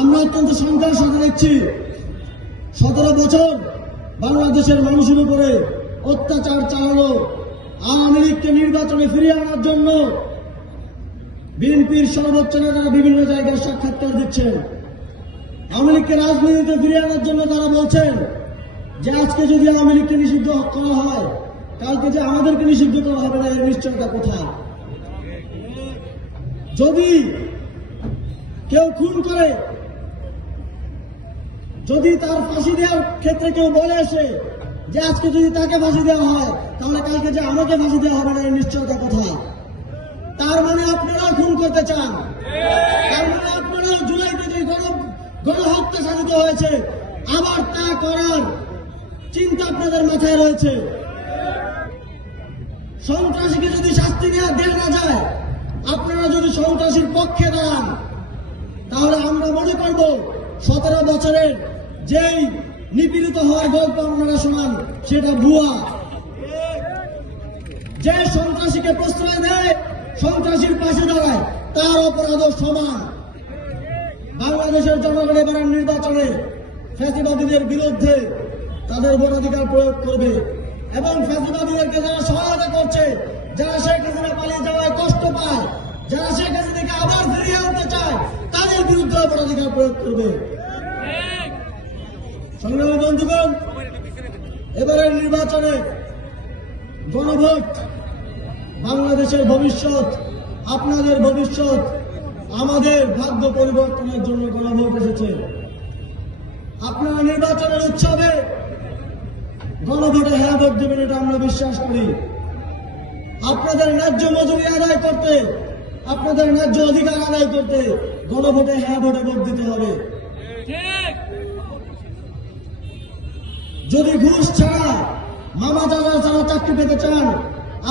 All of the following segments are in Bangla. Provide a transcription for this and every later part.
আমরা অত্যন্ত সংখ্যার সাথে দেখছি 17 বছর বাংলাদেশের মানুষের উপরে অত্যাচার চালানো আওয়ামী লীগকে নির্বাচনে ফিরিয়ে আনার জন্য বিএনপির সর্বোচ্চ নেতারা বিভিন্ন জায়গায় সাক্ষাৎকার দিচ্ছেন। আওয়ামী লীগকে রাজনীতিতে ফিরিয়ে আনার জন্য তারা বলছেন যে আজকে যদি আওয়ামী লীগকে নিষিদ্ধ করা হয়, কালকে যে আমাদেরকে নিষিদ্ধ করা হবে না, এর নিশ্চয়তা কোথায়? যদি কেউ খুন করে, যদি তার ফাঁসি দেওয়ার ক্ষেত্রে কেউ বলে আসে যে আজকে যদি তাকে ফাঁসি দেওয়া হয় তাহলে কালকে যে আমাকে ফাঁসি দেওয়া হবে না, এর নিশ্চয়তা কোথায়? তার মানে আপনারাও খুন করতে চান, তার মানে আপনারাও জুলাইতে যে গণহত্যা সাধিত হয়েছে আবার তা করার চিন্তা আপনাদের মাথায় রয়েছে। সন্ত্রাসীকে যদি শাস্তি দেওয়া না যায়, আপনারা যদি সন্ত্রাসীর পক্ষে দাঁড়ান, তাহলে আমরা মনে করব 17 বছরের যেই নিপীড়িত হওয়ার গল্প আপনারা শোনান সেটা ভুয়া। যে সন্ত্রাসীকে প্রশ্রয় দেয়, সন্ত্রাসীর পাশে দাঁড়ায়, তার অপরাধ সমান। বাংলাদেশের জনগণ এবার নির্বাচনে ফ্যাসিবাদীদের বিরুদ্ধে তাদের ভোটাধিকার প্রয়োগ করবে এবং ফ্যাসিবাদীদেরকে যারা সহায়তা করছে, যারা শেখ হাসিনা পালিয়ে যাওয়ায় কষ্ট পায়, যারা শেখ হাসিনাকে আবার ফিরিয়ে আনতে চায়, তাদের বিরুদ্ধে ভোটাধিকার প্রয়োগ করবে। সংগ্রামী বন্ধুগণ, এবারের নির্বাচনে গণভোট বাংলাদেশের ভবিষ্যৎ, আপনাদের ভবিষ্যৎ, আমাদের ভাগ্য পরিবর্তনের জন্য গণভোট এসেছে। আপনারা নির্বাচনের উৎসবে গণভোটে হ্যাঁ ভোট দেবেন, এটা আমরা বিশ্বাস করি। আপনাদের ন্যায্য মজুরি আদায় করতে, আপনাদের ন্যায্য অধিকার আদায় করতে গণভোটে হ্যাঁ ভোটে ভোট দিতে হবে। যদি ঘুষ ছাড়া, মামা চাচা ছাড়া চাকরি পেতে চান,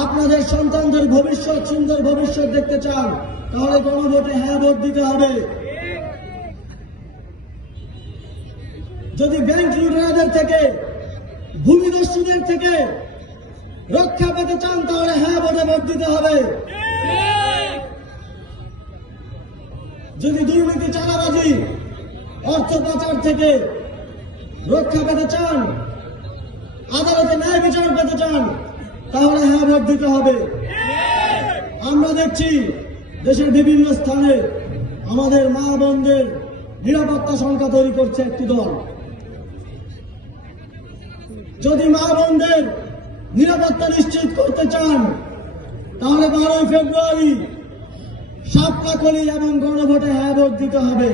আপনাদের সন্তানদের ভবিষ্যৎ, সুন্দর ভবিষ্যৎ দেখতে চান, তাহলে গণভোটে হ্যাঁ ভোট দিতে হবে। যদি ব্যাংক লুটেরাদের থেকে, ভূমিদস্যুদের থেকে রক্ষা পেতে চান, তাহলে হ্যাঁ ভোটে ভোট দিতে হবে। যদি দুর্নীতি, চাঁদাবাজি, অর্থ পাচার থেকে রক্ষা পেতে চান, আদালতে ন্যায় বিচার পেতে চান, তাহলে হ্যাঁ ভোট দিতে হবে। আমরা দেখছি দেশের বিভিন্ন স্থানে আমাদের মা বোনদের নিরাপত্তা সংখ্যা তৈরি করছে একটি দল। যদি মা বোনদের নিরাপত্তা নিশ্চিত করতে চান, তাহলে 12 ফেব্রুয়ারি সাপকাকলি এবং গণভোটে হ্যাঁ ভোট দিতে হবে।